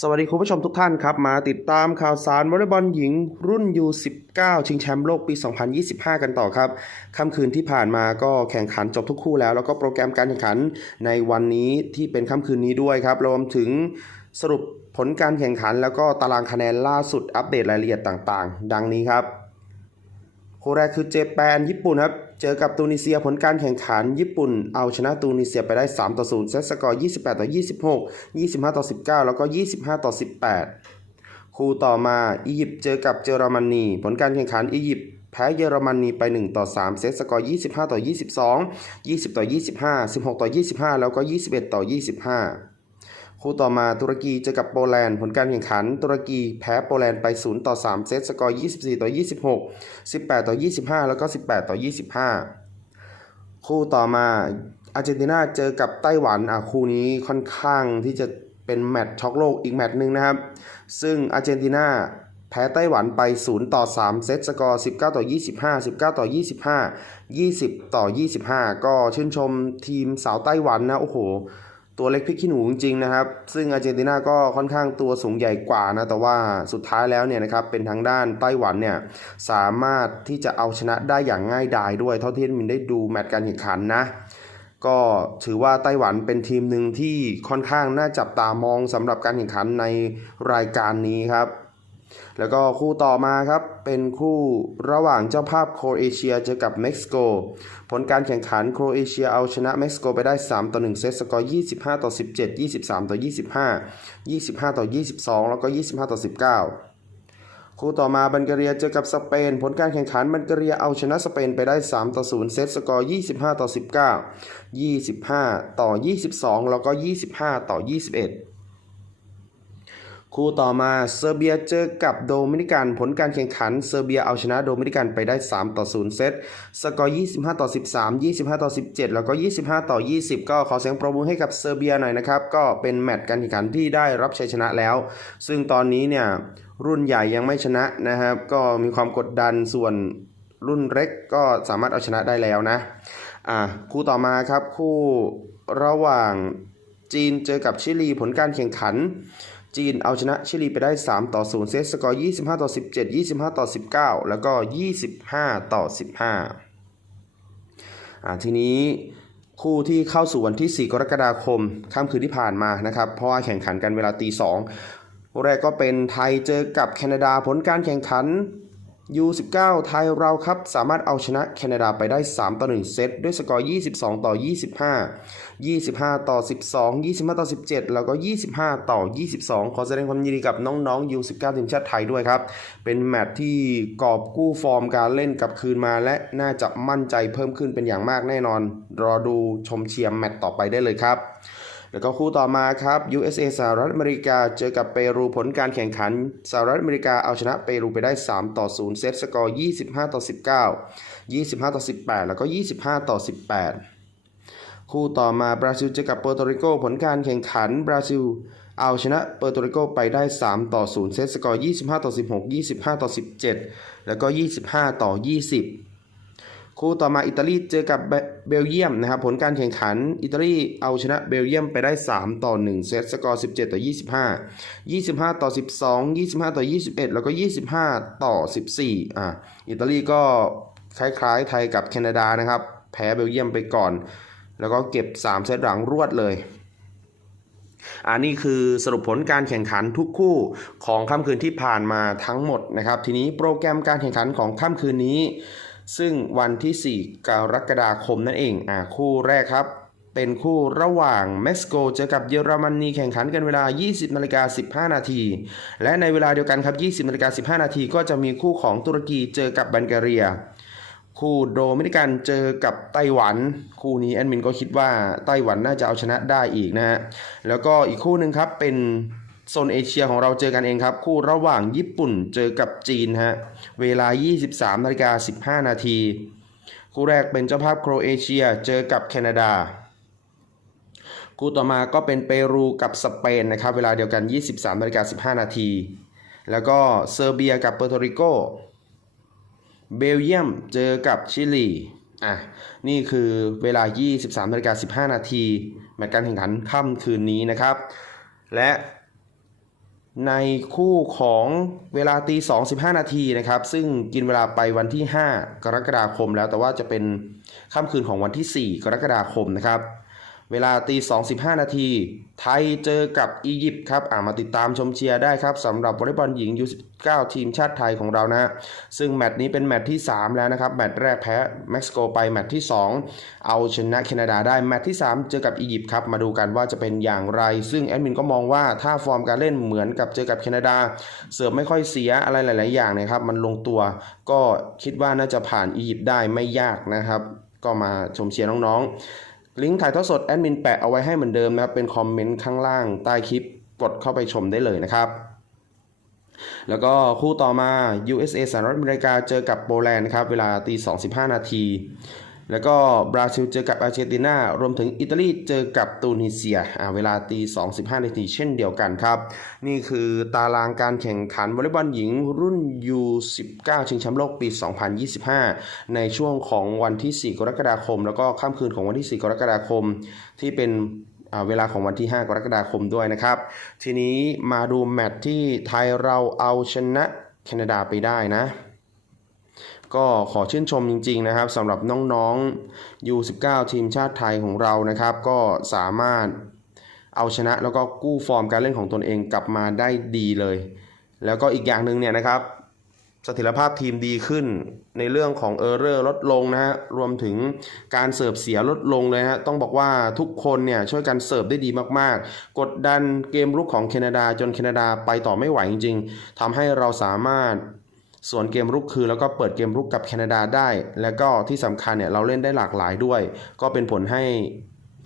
สวัสดีคุณผู้ชมทุกท่านครับ มาติดตามข่าวสารวอลเลย์บอลหญิงรุ่น U19 ชิงแชมป์โลกปี 2025 กันต่อครับค่ำคืนที่ผ่านมาก็แข่งขันจบทุกคู่แล้ว แล้วก็โปรแกรมการแข่งขันในวันนี้ที่เป็นค่ำคืนนี้ด้วยครับรวมถึงสรุปผลการแข่งขัน แล้วก็ตารางคะแนนล่าสุดอัปเดตรายละเอียดต่างๆ ดังนี้ครับ คู่แรกคือเจแปนญี่ปุ่นครับ เจอกับตูนิเซียผลการแข่งขันญี่ปุ่น เอาชนะตูนิเซียไปได้ 3 ต่อ 0 เซตสกอร์ 28 ต่อ 26 25 ต่อ 19 แล้วก็ 25 ต่อ 18 คู่ต่อมาอียิปต์เจอกับเยอรมนี ผลการแข่งขันอียิปต์แพ้เยอรมนีไป 1 ต่อ 3 เซตสกอร์ 25 ต่อ 22 20 ต่อ 25 16 ต่อ 25 แล้วก็ 21 ต่อ 25 คู่ต่อมาตุรกีเจอกับโปแลนด์ผลการแข่งขัน ตุรกีแพ้โปแลนด์ไป 0 ต่อ 3 เซตสกอร์ 24 ต่อ 26 18 ต่อ 25 แล้วก็ 18 ต่อ 25 คู่ต่อมาอาร์เจนตินาเจอกับไต้หวันอะคู่นี้ค่อนข้างที่จะเป็นแมตช์ช็อกโลกอีกแมตช์หนึ่งนะครับ ซึ่งอาร์เจนตินาแพ้ไต้หวันไป 0 ต่อ 3 เซตสกอร์ 19 ต่อ 25 19 ต่อ 25 20 ต่อ 25 ก็ชื่นชมทีมสาวไต้หวันนะ โอ้โห ตัวเล็กพริกขี้หนูจริงๆนะครับ ซึ่งอาร์เจนตินาก็ค่อนข้างตัวสูงใหญ่กว่านะ แต่ว่าสุดท้ายแล้วเนี่ยนะครับเป็นทางด้านไต้หวันเนี่ยสามารถที่จะเอาชนะได้อย่างง่ายดายด้วย เท่าที่มินได้ดูแมตช์การแข่งขันนะ ก็ถือว่าไต้หวันเป็นทีมหนึ่งที่ค่อนข้างน่าจับตามองสำหรับการแข่งขันในรายการนี้ครับ แล้วก็คู่ต่อมาครับ เป็นคู่ระหว่างเจ้าภาพโครเอเชียเจอกับเม็กซิโก ผลการแข่งขันโครเอเชียเอาชนะเม็กซิโกไปได้ 3 ต่อ 1 เซตสกอร์ 25 ต่อ 17 23 ต่อ 25 25 ต่อ 22 แล้วก็ 25 ต่อ 19คู่ต่อมาบัลแกเรียเจอกับสเปน ผลการแข่งขันบัลแกเรียเอาชนะสเปนไปได้ 3 ต่อ 0 เซตสกอร์ 25 ต่อ 19 25 ต่อ 22 แล้วก็ 25 ต่อ 21 คู่ต่อมาเซอร์เบียเจอกับโดมินิกันผลการแข่งขันเซอร์เบียเอาชนะโดมินิกันไปได้ 3 ต่อ 0 เซตสกอร์ 25 ต่อ 13 25 ต่อ 17 แล้วก็ 25 ต่อ 20 ก็ขอเสียงปรบมือให้กับเซอร์เบียหน่อยนะครับ ก็เป็นแมตช์การแข่งขันที่ได้รับชัยชนะแล้ว ซึ่งตอนนี้เนี่ยรุ่นใหญ่ยังไม่ชนะนะครับ ก็มีความกดดันส่วนรุ่นเล็กก็สามารถเอาชนะได้แล้วนะอ่าคู่ต่อมาครับคู่ระหว่างจีนเจอกับชิลีผลการแข่งขัน จีนเอาชนะชิลีไปได้ 3 ต่อ 0 เซตสกอร์ 25 ต่อ 17 25 ต่อ 19 แล้วก็ 25 ต่อ 15 อ่าทีนี้คู่ที่เข้าสู่วันที่ 4 กรกฎาคมค่ำคืนที่ผ่านมานะครับ เพราะว่าแข่งขันกันเวลาตี2แรกก็เป็นไทยเจอกับแคนาดาผลการแข่งขัน U19 ไทยเราครับ สามารถเอาชนะแคนาดาไปได้ 3 ต่อ 1 เซต ด้วยสกอร์ 22 ต่อ 25 25 ต่อ 12 25 ต่อ 17 แล้วก็ 25 ต่อ 22 ขอแสดงความยินดีกับน้องๆ U19 ทีมชาติไทยด้วยครับ เป็นแมตช์ที่กอบกู้ฟอร์มการเล่นกลับคืนมาและน่าจะมั่นใจเพิ่มขึ้นเป็นอย่างมากแน่นอน รอดูชมเชียร์แมตช์ต่อไปได้เลยครับ แล้วก็คู่ต่อมาครับ USA สหรัฐอเมริกาเจอกับเปรูผลการแข่งขันสหรัฐอเมริกาเอาชนะเปรูไปได้ 3 ต่อ 0 เซตสกอร์ 25 ต่อ 19 25 ต่อ 18 แล้วก็ 25 ต่อ 18 คู่ต่อมาบราซิลเจอกับเปอร์โตริโกผลการแข่งขันบราซิลเอาชนะเปอร์โตริโกไปได้ 3 ต่อ 0 เซตสกอร์ 25 ต่อ 16 25 ต่อ 17 แล้วก็ 25 ต่อ 20 คู่ต่อมาอิตาลีเจอกับเบเบลเยียมนะครับผลการแข่งขันอิตาลีเอาชนะเบลเยียมไปได้ 3 ต่อ 1 เซตสกอร์ 17 ต่อ 25 25 ต่อ 12 25 ต่อ 21 แล้วก็ 25 ต่อ 14อ่าอิตาลีก็คล้ายๆไทยกับแคนาดานะครับ แพ้เบลเยียมไปก่อน แล้วก็เก็บ 3 เซตหลังรวดเลยอันนี้คือสรุปผลการแข่งขันทุกคู่ของค่ำคืนที่ผ่านมาทั้งหมดนะครับ ทีนี้โปรแกรมการแข่งขันของค่ำคืนนี้ ซึ่งวันที่ 4 กรกฎาคมนั่นเองอ่าคู่แรกครับ เป็นคู่ระหว่างเม็กซิโกเจอกับเยอรมนีแข่งขันกันเวลา 20นาฬิกา15 นาที และในเวลาเดียวกันครับ 20นาฬิกา15 นาทีก็จะมีคู่ของตุรกีเจอกับบัลแกเรีย คู่โดมินิกันเจอกับไต้หวัน คู่นี้แอดมินก็คิดว่าไต้หวันน่าจะเอาชนะได้อีกนะฮะแล้วก็อีกคู่หนึ่งครับเป็น โซนเอเชียของเราเจอกันเองครับ คู่ระหว่างญี่ปุ่นเจอกับจีนฮะเวลา 23นาฬิกา15 นาที คู่แรกเป็นเจ้าภาพโครเอเชียเจอกับแคนาดา คู่ต่อมาก็เป็นเปรูกับสเปนนะครับ เวลาเดียวกัน 23นาฬิกา15 นาที แล้วก็เซอร์เบียกับเปอร์โตริโกเบลเยียมเจอกับชิลีอะนี่คือเวลา 23นาฬิกา15 นาทีแมตช์การแข่งขันค่ำคืนนี้นะครับ และ ในคู่ของเวลาตี2 15นาทีนะครับ ซึ่งกินเวลาไปวันที่ 5 กรกฎาคมแล้วแต่ว่าจะเป็นค่ำคืนของวันที่ 4 กรกฎาคมนะครับ เวลาตี2 15นาที ไทยเจอกับอียิปต์ครับอ่ามาติดตามชมเชียร์ได้ครับสำหรับวอลเลย์บอลหญิง U19 ทีมชาติไทยของเรานะฮะซึ่งแมตช์นี้เป็นแมตช์ที่ 3 แล้วนะครับ แมตช์แรกแพ้เม็กซิโกไป แมตช์ที่ 2 เอาชนะแคนาดาได้ แมตช์ที่ 3 เจอกับอียิปต์ครับ มาดูกันว่าจะเป็นอย่างไร ซึ่งแอดมินก็มองว่าถ้าฟอร์มการเล่นเหมือนกับเจอกับแคนาดา เสิร์ฟไม่ค่อยเสียอะไรหลาย ๆ อย่างนะครับ มันลงตัว ก็คิดว่าน่าจะผ่านอียิปต์ได้ไม่ยากนะครับ ก็มาชมเชียร์น้อง ๆ ลิงก์ถ่ายทอดสดแอดมินแปะเอาไว้ให้เหมือนเดิมนะครับ เป็นคอมเมนต์ข้างล่างใต้คลิปกดเข้าไปชมได้เลยนะครับ แล้วก็คู่ต่อมา USA สหรัฐอเมริกาเจอกับโปแลนด์นะครับ เวลาตี2.15 นาที แล้วก็บราซิลเจอกับอาร์เจนตินารวมถึงอิตาลีเจอกับตูนิเซียอ่าเวลาตี2.15นาทีเช่นเดียวกันครับ นี่คือตารางการแข่งขันวอลเลย์บอลหญิงรุ่น U19 ชิงแชมป์โลกปี 2025 ในช่วงของวันที่ 4 กรกฎาคม แล้วก็ค่ำคืนของวันที่ 4 กรกฎาคม ที่เป็นอ่าเวลาของวันที่ 5 กรกฎาคมด้วยนะครับ ทีนี้มาดูแมตช์ที่ไทยเราเอาชนะแคนาดาไปได้นะ ก็ขอชื่นชมจริง ๆ นะครับสำหรับน้องๆ U19 ทีมชาติไทยของเรานะครับ ก็สามารถเอาชนะแล้วก็กู้ฟอร์มการเล่นของตนเองกลับมาได้ดีเลย แล้วก็อีกอย่างหนึ่งเนี่ยนะครับสถิรภาพทีมดีขึ้นในเรื่องของเออร์เรอร์ลดลงนะฮะรวมถึงการเสิร์ฟเสียลดลงเลยฮะต้องบอกว่าทุกคนเนี่ยช่วยกันเสิร์ฟได้ดีมากๆ กดดันเกมรุกของแคนาดาจนแคนาดาไปต่อไม่ไหวจริง ๆทำให้เราสามารถ สวนเกมรุกคือ แล้วก็เปิดเกมรุกกับแคนาดาได้ แล้วก็ที่สำคัญเนี่ยเราเล่นได้หลากหลายด้วย ก็เป็นผลให้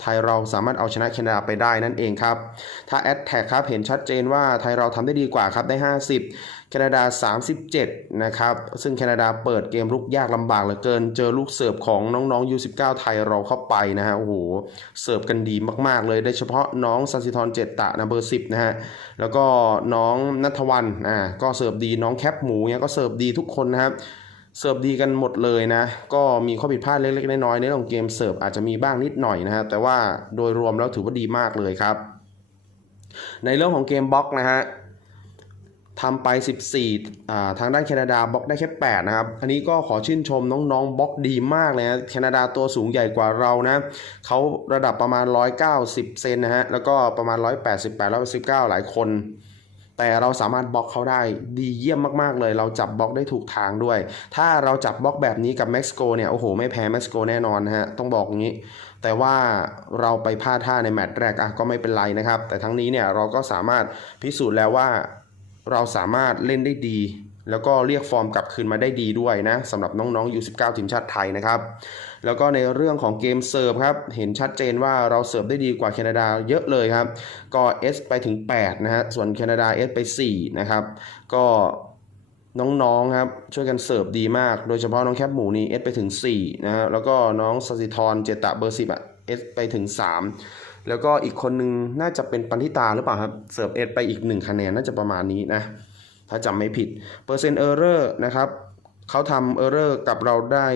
ไทยเราสามารถเอาชนะแคนาดาไปได้นั่นเองครับ ถ้าแอดแท็กครับเห็นชัดเจนว่าไทยเราทำได้ดีกว่าครับได้ 50 แคนาดา 37 นะครับ ซึ่งแคนาดาเปิดเกมลุกยากลำบากเหลือเกิน เจอลูกเสิร์ฟของน้องๆ U19 ไทยเราเข้าไปนะฮะ โอ้โห เสิร์ฟกันดีมากๆ เลยโดยเฉพาะน้องสัสิธรเจตตะนะเบอร์ 10 นะฮะ แล้วก็น้องนัทวัน อ่า ก็เสิร์ฟดี น้องแคปหมูเนี่ยก็เสิร์ฟดีทุกคนนะครับ เสิร์ฟดีกันหมดเลยนะ ก็มีข้อผิดพลาดเล็กๆน้อยๆในเรื่องเกมเสิร์ฟอาจจะมีบ้างนิดหน่อยนะฮะแต่ว่าโดยรวมแล้วถือว่าดีมากเลยครับ ในเรื่องของเกมบล็อกนะฮะทำไป 14อ่าทางด้านแคนาดาบล็อกได้แค่ 8 นะครับ อันนี้ก็ขอชื่นชมน้องๆบล็อกดีมากเลยนะแคนาดาตัวสูงใหญ่กว่าเรานะเขาระดับประมาณ 190 เซนนะฮะแล้วก็ประมาณ 188 119 หลายคน แต่เราสามารถบล็อกเขาได้ดีเยี่ยมมากๆเลย เราจับบล็อกได้ถูกทางด้วย ถ้าเราจับบล็อกแบบนี้กับเม็กซิโกเนี่ยโอ้โหไม่แพ้เม็กซิโกแน่นอนนะฮะต้องบอกอย่างนี้ แต่ว่าเราไปพลาดท่าในแมตช์แรกอะก็ไม่เป็นไรนะครับ แต่ทั้งนี้เนี่ยเราก็สามารถพิสูจน์แล้วว่าเราสามารถเล่นได้ดี แล้วก็เรียกฟอร์มกลับคืนมาได้ดีด้วยนะสำหรับน้องๆ U19 ทีมชาติไทยนะครับ แล้วก็ในเรื่องของเกมเสิร์ฟครับ เห็นชัดเจนว่าเราเสิร์ฟได้ดีกว่าแคนาดาเยอะเลยครับ ก็ S ไปถึง 8 นะฮะ ส่วนแคนาดา S ไป 4 นะครับ ก็น้องๆครับช่วยกันเสิร์ฟดีมาก โดยเฉพาะน้องแคปหมูนี่ S ไปถึง 4 นะฮะ แล้วก็น้องสสิธรเจตะเบอร์ 10อะ S ไปถึง 3 แล้วก็อีกคนนึงน่าจะเป็นปันทิตาหรือเปล่าครับ เสิร์ฟ S ไปอีก 1 คะแนนน่าจะประมาณนี้นะ ถ้าจำไม่ผิดเปอร์เซ็นต์เออร์เรอร์นะครับเขาทำเออร์เรอร์กับเราได้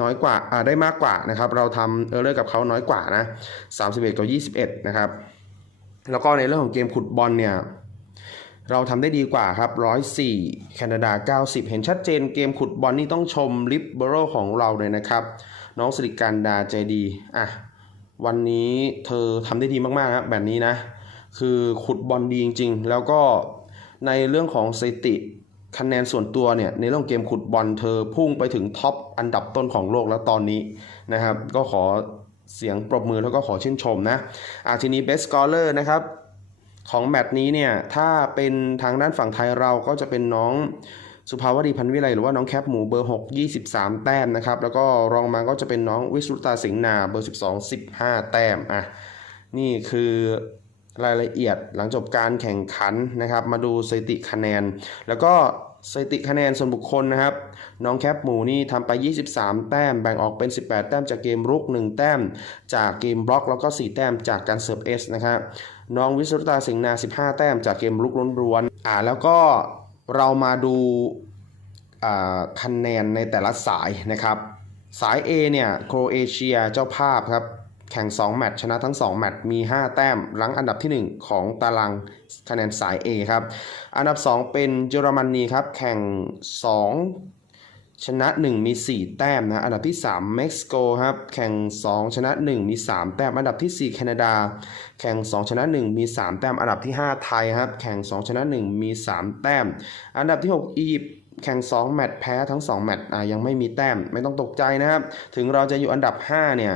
น้อยกว่าอ่าได้มากกว่านะครับ เราทำเออร์เรอร์กับเขาน้อยกว่านะ31ต่อ21 นะครับ แล้วก็ในเรื่องของเกมขุดบอลเนี่ย เราทำได้ดีกว่าครับ 104 แคนาดา 90 เห็นชัดเจนเกมขุดบอลนี่ต้องชมลิฟเบโรของเราเลยนะครับ น้องสิริการดาใจดี อะ วันนี้เธอทำได้ดีมากๆครับแบบนี้นะ คือขุดบอลดีจริง ๆ แล้วก็ ในเรื่องของสถิติคะแนนส่วนตัวเนี่ยในเรื่องเกมขุดบอลเธอพุ่งไปถึงท็อปอันดับต้นของโลกแล้วตอนนี้นะครับ ก็ขอเสียงปรบมือแล้วก็ขอชื่นชมนะอะทีนี้ best scorer นะครับของแมตช์นี้เนี่ยถ้าเป็นทางด้านฝั่งไทยเราก็จะเป็นน้องสุภาวดีพันวิไลหรือว่าน้องแคปหมูเบอร์ 6 23 แต้มนะครับ แล้วก็รองมาก็จะเป็นน้องวิสุตตาสิงห์นาเบอร์ 12 15 แต้มอะนี่คือ รายละเอียดหลังจบการแข่งขันนะครับ มาดูสถิติคะแนน แล้วก็สถิติคะแนนส่วนบุคคลนะครับ น้องแคปหมูนี่ทำไป 23 แต้ม แบ่งออกเป็น 18 แต้มจากเกมรุก 1 แต้ม จากเกมบล็อก แล้วก็ 4 แต้มจากการเสิร์ฟเอสนะครับ น้องวิสุทธาสิงห์นา 15 แต้มจากเกมลุกล้วนๆอ่าแล้วก็เรามาดูคะแนนในแต่ละสายนะครับ สาย A เนี่ยโครเอเชียเจ้าภาพครับ แข่ง 2 แมตช์ชนะทั้ง 2 แมตช์มี 5 แต้ม รั้งอันดับทีหนึ่1 ของตารางคะแนนสาย A ครับ อันดับ 2 เป็นเยอรมนีครับ แข่ง 2 ชนะ 1 มี 4 แต้มนะ อันดับที่ 3 เม็กซิโกครับ แข่ง 2 ชนะ 1 มี 3 แต้ม อันดับที่ 4 แคนาดา แข่ง 2 ชนะ 1 มี 3 แต้ม อันดับที่ 5 ไทยครับ แข่ง 2 ชนะ 1 มี 3 แต้ม อันดับที่ 6 อียิปต์แข่ง 2 แมตช์แพ้ทั้ง 2 แมตช์ยังไม่มีแต้ม ไม่ต้องตกใจนะครับ ถึงเราจะอยู่อันดับ 5 เนี่ย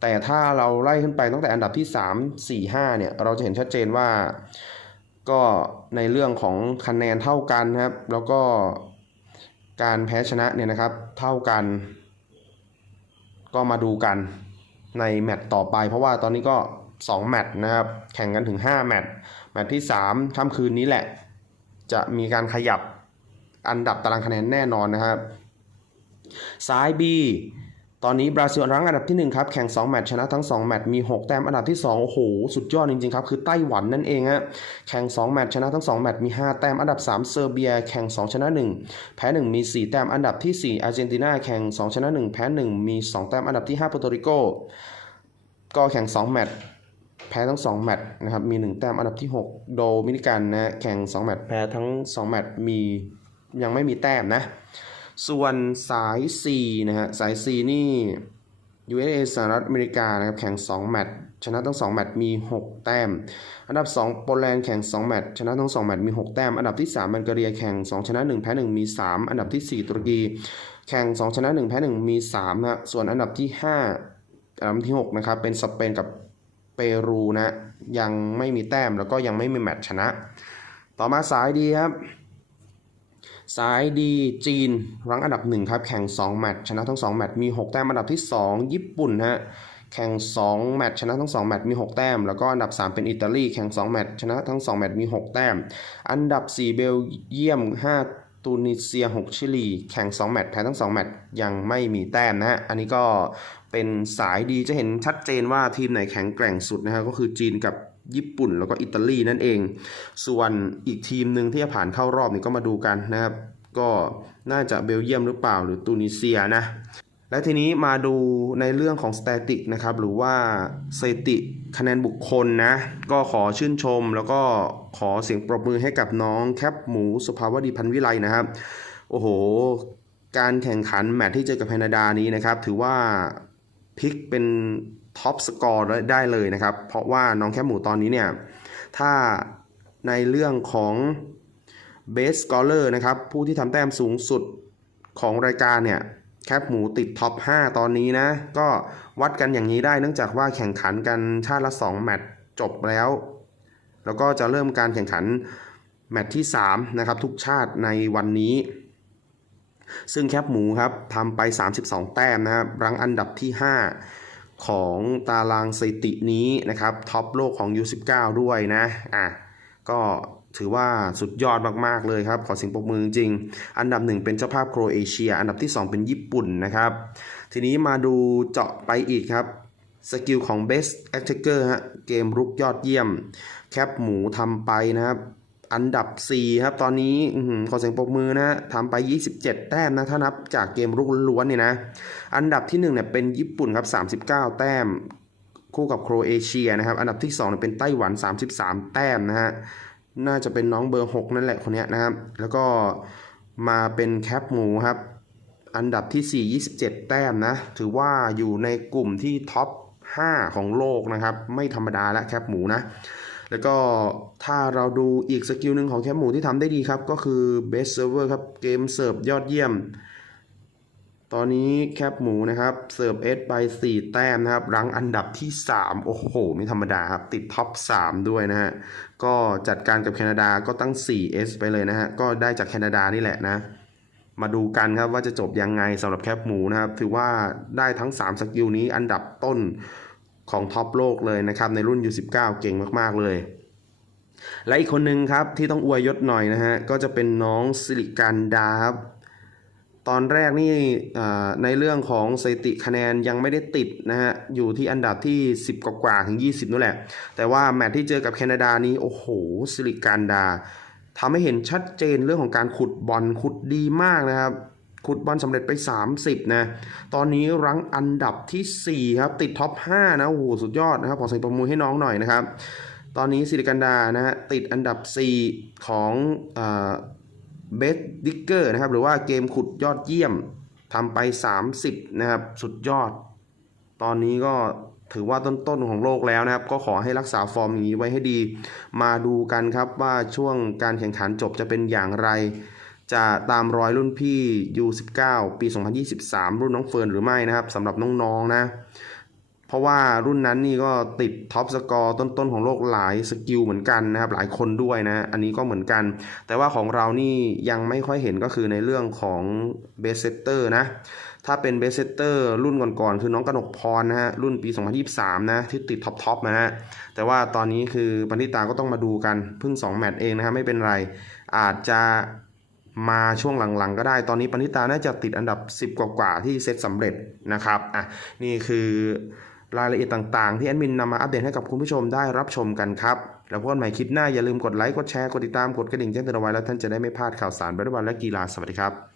แต่ถ้าเราไล่ขึ้นไปตั้งแต่อันดับที่ 3 4 5 เนี่ย เราจะเห็นชัดเจนว่า ก็ในเรื่องของคะแนนเท่ากันนะครับ แล้วก็การแพ้ชนะเนี่ยนะครับ เท่ากัน ก็มาดูกันในแมตช์ต่อไป เพราะว่าตอนนี้ก็ 2 แมตช์นะครับ แข่งกันถึง 5 แมตช์แมตช์ที่ 3ค่ำคืนนี้แหละ จะมีการขยับอันดับตารางคะแนนแน่นอนนะครับ ซ้าย B ตอนนี้บราซิลรั้งอันดับที่1ครับแข่ง2แมตช์ชนะทั้ง2แมตช์มี 6 แต้มอันดับที่2โอ้โหสุดยอดจริงๆครับคือไต้หวันนั่นเองฮะแข่ง2แมตช์ชนะทั้ง2แมตช์มี 5 แต้มอันดับ 3 เซอร์เบีย แข่ง 2 ชนะ 1 แพ้ 1 มี 4 แต้มอันดับที่ 4 อาร์เจนตินาแข่ง 2 ชนะ 1 แพ้ 1 มี 2 แต้มอันดับที่5โปรโตริโกก็แข่ง 2 แมตช์แพ้ทั้ง 2 แมตช์นะครับมี 1 แต้มอันดับที่ 6 โดมินิกันนะแข่ง 2 แมตช์แพ้ทั้ง 2 แมตช์มียังไม่มีแต้มนะ ส่วนสาย C นะฮะสาย C นี่ USA สหรัฐอเมริกานะครับแข่ง 2 แมตช์ชนะทั้ง 2 แมตช์มี 6 แต้ม อันดับ 2 โปแลนด์แข่ง 2 แมตช์ชนะทั้ง 2 แมตช์มี 6 แต้ม อันดับที่ 3 บัลแกเรียแข่ง 2 ชนะ 1 แพ้ 1 มี 3 อันดับที่ 4 ตุรกี แข่ง 2 ชนะ 1 แพ้ 1 มี 3 นะส่วนอันดับที่ 5 อันดับที่ 6 นะครับ เป็นสเปนกับเปรูนะ ยังไม่มีแต้มแล้วก็ยังไม่มีแมตช์ชนะ ต่อมาสายดีครับ สายดีจีน รั้งอันดับ1ครับแข่ง 2 แมตช์ชนะทั้ง 2 แมตช์มี 6 แต้มอันดับที่ 2 ญี่ปุ่นฮะแข่ง 2 แมตช์ชนะทั้ง 2 แมตช์มี 6 แต้ม แล้วก็อันดับ 3 เป็นอิตาลีแข่ง 2 แมตช์ชนะทั้ง 2 แมตช์มี 6 แต้ม อันดับ 4 เบลเยียม 5 ตูนิเซีย 6 ชิลี แข่ง 2 แมตช์แพ้ทั้ง 2 แมตช์ยังไม่มีแต้มนะฮะ อันนี้ก็เป็นสายดีจะเห็นชัดเจนว่าทีมไหนแข็งแกร่งสุดนะฮะก็คือจีนกับ ญี่ปุ่นแล้วก็อิตาลีนั่นเอง ส่วนอีกทีมหนึ่งที่จะผ่านเข้ารอบนี่ก็มาดูกันนะครับ ก็น่าจะเบลเยียมหรือเปล่าหรือตูนิเซียนะ และทีนี้มาดูในเรื่องของส t ตติกนะครับ หรือว่าสถิติคะแนนบุคคลนะ ก็ขอชื่นชม แล้วก็ขอเสียงปรบมือให้กับน้องแคปหมูสุภาวดีพันวิไลนะครับ โอ้โห การแข่งขันแมตช์ที่เจอกับแคนาดานี้นะครับ ถือว่าพลิกเป็น ท็อปสกอร์ได้เลยนะครับ เพราะว่าน้องแคปหมูตอนนี้เนี่ย ถ้าในเรื่องของเบสสกอร์เลอร์นะครับ ผู้ที่ทำแต้มสูงสุดของรายการเนี่ยแคปหมูติดท็อป 5 ตอนนี้นะ ก็วัดกันอย่างนี้ได้เนื่องจากว่าแข่งขันกันชาติละ 2 แมตช์จบแล้ว แล้วก็จะเริ่มการแข่งขันแมตช์ที่ 3 นะครับ ทุกชาติในวันนี้ ซึ่งแคปหมูครับทำไป 32 แต้มนะครับ รังอันดับที่ 5 ของตารางสถิตินี้นะครับท็อปโลกของ U19 ด้วยนะอะก็ถือว่าสุดยอดมาก ๆ เลยครับ ขอสียงปรบมือจริง อันดับหนึ่งเป็นเจ้าภาพโครเอเชีย อันดับที่ 2 เป็นญี่ปุ่นนะครับ ทีนี้มาดูเจาะไปอีกครับ สกิลของ Best Attacker ฮะ เกมรุกยอดเยี่ยม แคปหมูทำไปนะครับ อันดับ 4 ครับ ตอนนี้ขอเสียงปรบมือนะทำไป 27 แต้มนะ ถ้านับจากเกมรุกล้วนๆเนี่ยนะ อันดับที่1เนี่ยเป็นญี่ปุ่นครับ 39 แต้ม คู่กับโครเอเชียนะครับ อันดับที่2เนี่ยเป็นไต้หวัน 33 แต้มนะฮะ น่าจะเป็นน้องเบอร์ 6 นั่นแหละคนนี้นะครับ แล้วก็มาเป็นแคปหมูครับ อันดับที่ 4 27 แต้มนะ ถือว่าอยู่ในกลุ่มที่ท็อป 5 ของโลกนะครับ ไม่ธรรมดาละแคปหมูนะ แล้วก็ถ้าเราดูอีกสกิลหนึ่งของแคปหมูที่ทำได้ดีครับ ก็คือ Best Server ครับ เกมเสิร์ฟยอดเยี่ยม ตอนนี้แคปหมูนะครับ เสิร์ฟเอสไป 4 แต้มนะครับ รังอันดับที่ 3 โอ้โห ไม่ธรรมดาครับ ติดท็อป 3 ด้วยนะฮะ ก็จัดการกับแคนาดาก็ตั้ง 4S ไปเลยนะฮะ ก็ได้จากแคนาดานี่แหละนะมาดูกันครับว่าจะจบยังไงสำหรับแคปหมูนะครับ ถือว่าได้ทั้ง 3 สกิลนี้อันดับต้น ของท็อปโลกเลยนะครับในรุ่น U19 เก่งมากๆเลย และอีกคนนึงครับที่ต้องอวยยศหน่อยนะฮะก็จะเป็นน้องสิริกันดาครับตอนแรกนี่ในเรื่องของสถิติคะแนนยังไม่ได้ติดนะฮะอยู่ที่อันดับที่ 10 กว่าถึง 20นั่นแหละ แต่ว่าแมตที่เจอกับแคนาดานี้โอ้โหสิริกันดาทำให้เห็นชัดเจนเรื่องของการขุดบอลขุดดีมากนะครับ ขุดบอลสำเร็จไป 30 นะ ตอนนี้รั้งอันดับทีสี่ 4 ครับ ติดท็อป 5 นะ โอ้โห สุดยอดนะครับ ขอเสียงประมือให้น้องหน่อยนะครับ ตอนนี้สิริกันดา นะฮะ ติดอันดับ 4 ของเบสดิกเกอร์นะครับ หรือว่าเกมขุดยอดเยี่ยมทำไป 30 นะครับ สุดยอด ตอนนี้ก็ถือว่าต้นๆของโลกแล้วนะครับ ก็ขอให้รักษาฟอร์มอย่างนี้ไว้ให้ดี มาดูกันครับว่าช่วงการแข่งขันจบจะเป็นอย่างไร จะตามรอยรุ่นพี่ U19 ปี 2023 รุ่นน้องเฟิร์นหรือไม่นะครับสำหรับน้องๆนะเพราะว่ารุ่นนั้นนี่ก็ติดท็อปสกอร์ต้นๆของโลกหลายสกิลเหมือนกันนะครับหลายคนด้วยนะ อันนี้ก็เหมือนกัน แต่ว่าของเรานี่ยังไม่ค่อยเห็นก็คือในเรื่องของเบสเซตเตอร์นะถ้าเป็นเบสเซตเตอร์รุ่นก่อนๆคือน้องกนกพรนะฮะรุ่นปี 2023 นะที่ติดท็อปทอปนะฮะแต่ว่าตอนนี้คือปณิตาก็ต้องมาดูกันเพิ่ง 2 แมตช์เองนะฮะไม่เป็นไร อาจจะ มาช่วงหลังๆ ก็ได้ตอนนี้ปณิตาน่าจะติดอันดับ 10 กว่าๆที่เซตสำเร็จนะครับอะนี่คือรายละเอียดต่างๆ ที่แอดมินนำมาอัปเดตให้กับคุณผู้ชมได้รับชมกันครับ แล้วพบกันใหม่คลิปหน้าอย่าลืมกดไลค์กดแชร์กดติดตามกดกระดิ่งแจ้งเตือนเอาไว้แล้วท่านจะได้ไม่พลาดข่าวสารบริวารและกีฬาสวัสดีครับ